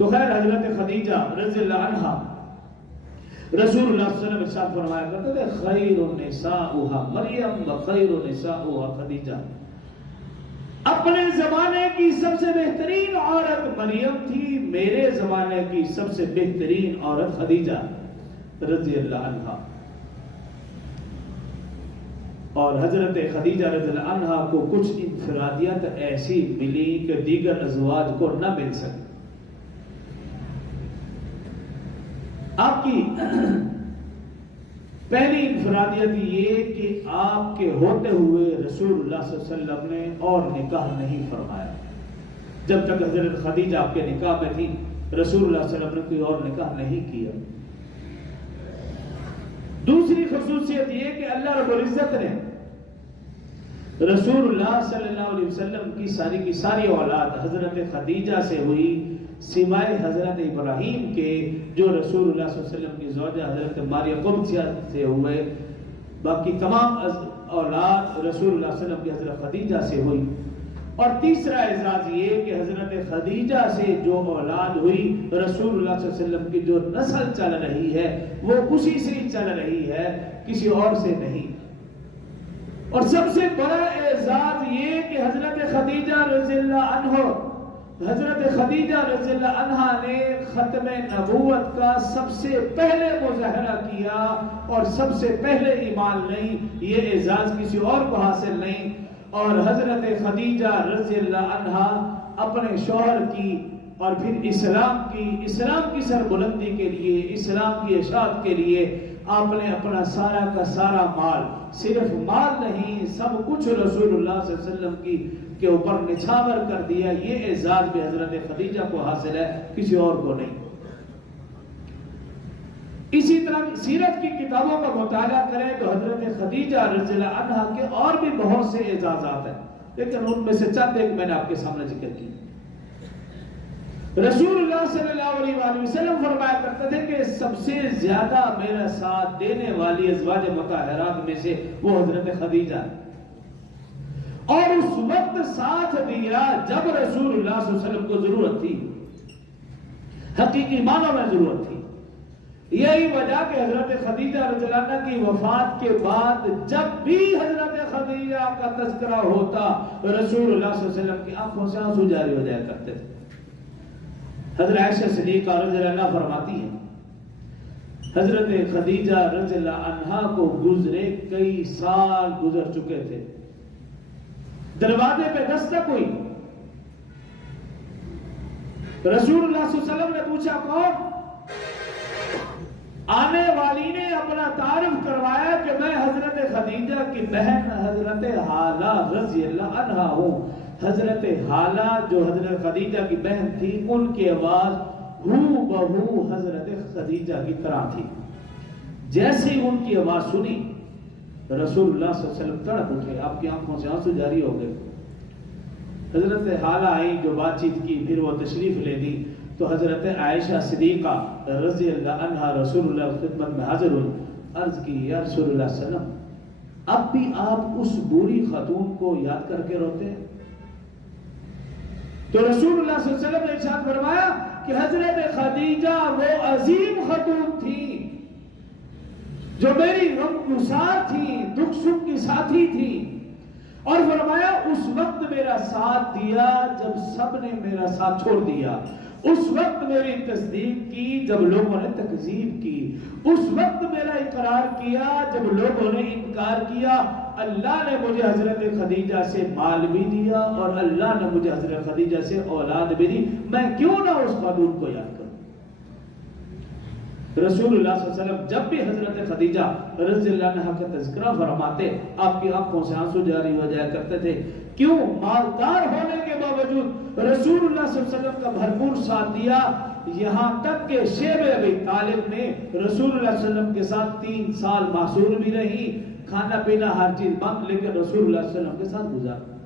تو خیر حضرت خدیجہ رضی اللہ عنہا رسول اللہ صلی اللہ علیہ وسلم ارشاد فرمایا کرتے تھے خیر نساؤہا مریم و خیر نساؤہا خدیجہ، اپنے زمانے کی سب سے بہترین عورت مریم تھی، میرے زمانے کی سب سے بہترین عورت خدیجہ رضی اللہ عنہا۔ اور حضرت خدیجہ رضی اللہ عنہا کو کچھ انفرادیت ایسی ملی کہ دیگر ازواج کو نہ مل سکی۔ آپ کی پہلی انفرادیت یہ کہ آپ کے ہوتے ہوئے رسول اللہ صلی اللہ علیہ وسلم نے اور نکاح نہیں فرمایا۔ جب تک حضرت خدیجہ آپ کے نکاح میں تھی رسول اللہ صلی اللہ علیہ وسلم نے کوئی اور نکاح نہیں کیا۔ دوسری خصوصیت یہ کہ اللہ رب العزت نے رسول اللہ صلی اللہ علیہ وسلم کی ساری اولاد حضرت خدیجہ سے ہوئی، سوائے حضرت ابراہیم کے جو رسول اللہ صلی اللہ علیہ وسلم کی زوجہ حضرت مریم قبطیہ سے ہوئے، باقی تمام اولاد رسول اللہ صلی اللہ علیہ وسلم کی حضرت خدیجہ سے ہوئی۔ اور تیسرا اعزاز یہ کہ حضرت خدیجہ سے جو اولاد ہوئی رسول اللہ صلی اللہ علیہ وسلم کی جو نسل چل رہی ہے وہ اسی سے ہی چل رہی ہے، کسی اور سے نہیں۔ اور سب سے بڑا اعزاز یہ کہ حضرت خدیجہ رضی اللہ عنہ نے ختم نبوت کا سب سے پہلے مظاہرہ کیا اور سب سے پہلے ایمان لائی، یہ اعزاز کسی اور کو حاصل نہیں۔ اور حضرت خدیجہ رضی اللہ عنہا اپنے شوہر کی اور پھر اسلام کی سربلندی کے لیے، اسلام کی اشاعت کے لیے آپ نے اپنا سارا کا سارا مال، صرف مال نہیں سب کچھ رسول اللہ صلی اللہ علیہ وسلم کے اوپر نچھاور کر دیا۔ یہ اعزاز بھی حضرت خدیجہ کو حاصل ہے، کسی اور کو نہیں۔ اسی طرح سیرت کی کتابوں کا مطالعہ کریں تو حضرت خدیجہ رضی اللہ عنہا کے اور بھی بہت سے اعزازات ہیں، لیکن ان میں سے چند ایک میں نے آپ کے سامنے ذکر کی۔ رسول اللہ صلی اللہ علیہ وآلہ وسلم فرمایا کرتے تھے کہ سب سے زیادہ میرا ساتھ دینے والی ازواج مطہرات میں سے وہ حضرت خدیجہ، اور اس وقت ساتھ دیا جب رسول اللہ صلی اللہ علیہ وسلم کو ضرورت تھی، حقیقی معنوں میں ضرورت تھی۔ یہی وجہ کہ حضرت خدیجہ رضی اللہ عنہ کی وفات کے بعد جب بھی حضرت خدیجہ کا تذکرہ ہوتا رسول اللہ صلی اللہ علیہ وسلم کی آنکھوں سے آنسو جاری ہو جایا کرتے تھے۔ حضرت عائشہ صدیقہ رضی اللہ عنہ فرماتی ہیں حضرت خدیجہ رضی اللہ عنہ کو گزرے کئی سال گزر چکے تھے، دروازے پہ دستک ہوئی، رسول اللہ صلی اللہ علیہ وسلم نے پوچھا کون؟ آنے والی نے اپنا تعارف کروایا کہ میں حضرت خدیجہ کی بہن حضرت حالہ رضی اللہ عنہا ہوں۔ حضرت حالہ جو حضرت خدیجہ کی بہن تھی ان کی آواز ہو بہو حضرت خدیجہ کی طرح تھی۔ جیسے ہی ان کی آواز سنی رسول اللہ صلی اللہ علیہ وسلم تڑپ اٹھے، آپ کی آنکھوں سے آنسو جاری ہو گئے۔ حضرت حالہ آئی، جو بات چیت کی، پھر وہ تشریف لے دی تو حضرت عائشہ صدیقہ رضی اللہ عنہا رسول اللہ کی خدمت میں حاضر ہوئی، عرض کی یا رسول اللہ صلی اللہ علیہ وسلم اب بھی آپ اس بری خاتون کو یاد کر کے روتے ہیں؟ تو رسول اللہ صلی اللہ علیہ وسلم نے ارشاد فرمایا کہ حضرت خدیجہ وہ عظیم خاتون تھی جو میری غم گسار تھی، دکھ سکھ کی ساتھی تھی، اور فرمایا اس وقت میرا ساتھ دیا جب سب نے میرا ساتھ چھوڑ دیا، اس وقت میری تصدیق کی جب لوگوں نے تکذیب کی، اس وقت میرا اقرار کیا جب لوگوں نے انکار کیا۔ اللہ نے مجھے حضرت خدیجہ سے مال بھی دیا اور اللہ نے مجھے حضرت خدیجہ سے اولاد بھی دی، میں کیوں نہ اس خاتون کو یاد کروں؟ رسول اللہ صلی اللہ علیہ وسلم جب بھی حضرت خدیجہ رضی اللہ عنہا کا تذکرہ فرماتے آپ کی آنکھوں سے آنسو جاری ہو جایا کرتے تھے۔ کیوں؟ مالدار ہونے کے باوجود رسول اللہ صلی اللہ علیہ وسلم کا بھرپور ساتھ دیا، یہاں تک کہ شیب ابی طالب نے رسول اللہ صلی اللہ علیہ وسلم کے ساتھ 3 سال محصور بھی رہی، کھانا پینا ہر چیز بند، لیکن رسول اللہ صلی اللہ علیہ وسلم کے ساتھ گزارا۔